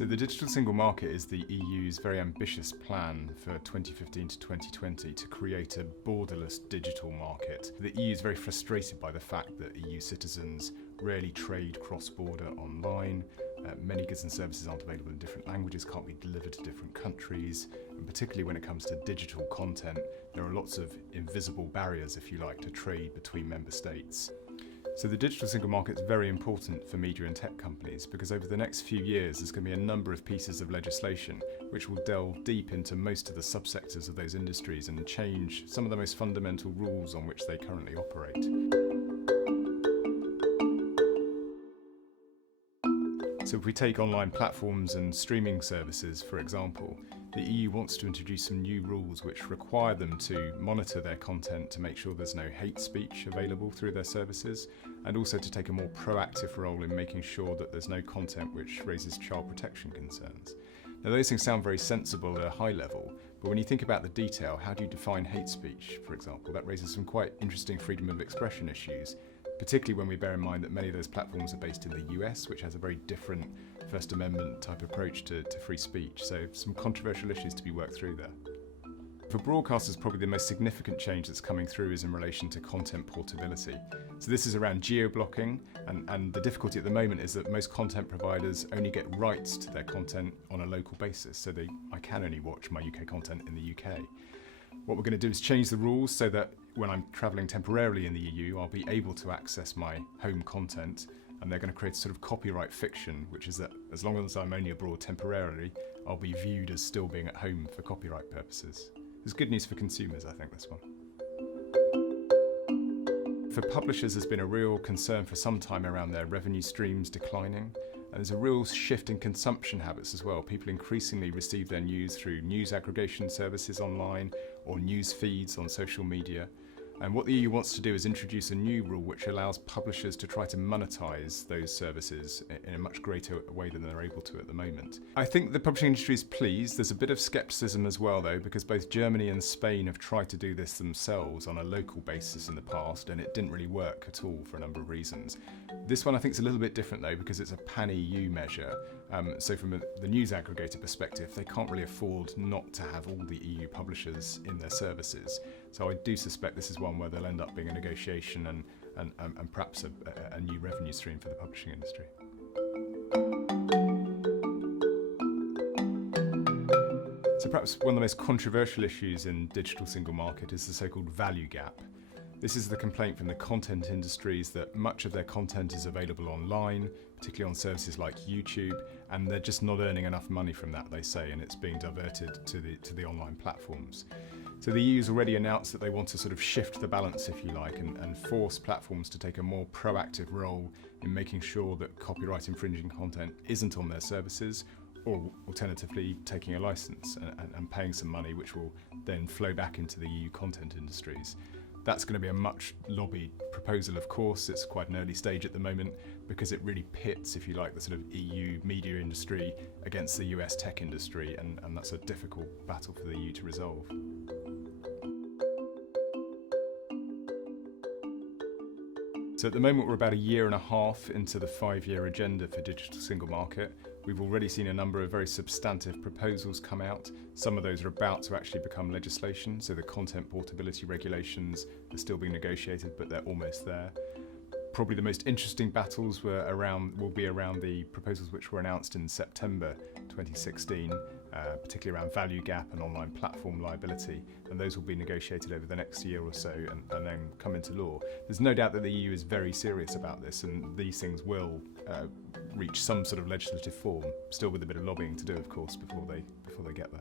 So the digital single market is the EU's very ambitious plan for 2015 to 2020 to create a borderless digital market. The EU is very frustrated by the fact that EU citizens rarely trade cross-border online. Many goods and services aren't available in different languages, can't be delivered to different countries, and particularly when it comes to digital content, there are lots of invisible barriers, if you like, to trade between member states. So the digital single market is very important for media and tech companies because over the next few years there's going to be a number of pieces of legislation which will delve deep into most of the subsectors of those industries and change some of the most fundamental rules on which they currently operate. So if we take online platforms and streaming services, for example, the EU wants to introduce some new rules which require them to monitor their content to make sure there's no hate speech available through their services, and also to take a more proactive role in making sure that there's no content which raises child protection concerns. Now those things sound very sensible at a high level, but when you think about the detail, how do you define hate speech, for example? That raises some quite interesting freedom of expression issues, particularly when we bear in mind that many of those platforms are based in the US, which has a very different First Amendment type approach to free speech. So some controversial issues to be worked through there. For broadcasters, probably the most significant change that's coming through is in relation to content portability. So this is around geo-blocking, and the difficulty at the moment is that most content providers only get rights to their content on a local basis. So I can only watch my UK content in the UK. What we're going to do is change the rules so that when I'm travelling temporarily in the EU, I'll be able to access my home content, and they're going to create a sort of copyright fiction, which is that as long as I'm only abroad temporarily, I'll be viewed as still being at home for copyright purposes. It's good news for consumers, I think, this one. For publishers, there's been a real concern for some time around their revenue streams declining. And there's a real shift in consumption habits as well. People increasingly receive their news through news aggregation services online or news feeds on social media. And what the EU wants to do is introduce a new rule which allows publishers to try to monetize those services in a much greater way than they're able to at the moment. I think the publishing industry is pleased. There's a bit of skepticism as well, though, because both Germany and Spain have tried to do this themselves on a local basis in the past, and it didn't really work at all for a number of reasons. This one I think is a little bit different, though, because it's a pan-EU measure. So from the news aggregator perspective, they can't really afford not to have all the EU publishers in their services. So I do suspect this is one where there'll end up being a negotiation and perhaps a new revenue stream for the publishing industry. So perhaps one of the most controversial issues in digital single market is the so-called value gap. This is the complaint from the content industries that much of their content is available online, particularly on services like YouTube, and they're just not earning enough money from that, they say, and it's being diverted to the online platforms. So the EU's already announced that they want to sort of shift the balance, if you like, and force platforms to take a more proactive role in making sure that copyright infringing content isn't on their services, or alternatively taking a license and paying some money, which will then flow back into the EU content industries. That's going to be a much lobbied proposal, of course. It's quite an early stage at the moment because it really pits, if you like, the sort of EU media industry against the US tech industry, and that's a difficult battle for the EU to resolve. So at the moment we're about a year and a half into the 5-year agenda for digital single market. We've already seen a number of very substantive proposals come out. Some of those are about to actually become legislation, so the content portability regulations are still being negotiated, but they're almost there. Probably the most interesting battles will be around the proposals which were announced in September 2016, particularly around value gap and online platform liability, and those will be negotiated over the next year or so and then come into law. There's no doubt that the EU is very serious about this, and these things will reach some sort of legislative form, still with a bit of lobbying to do, of course, before they get there.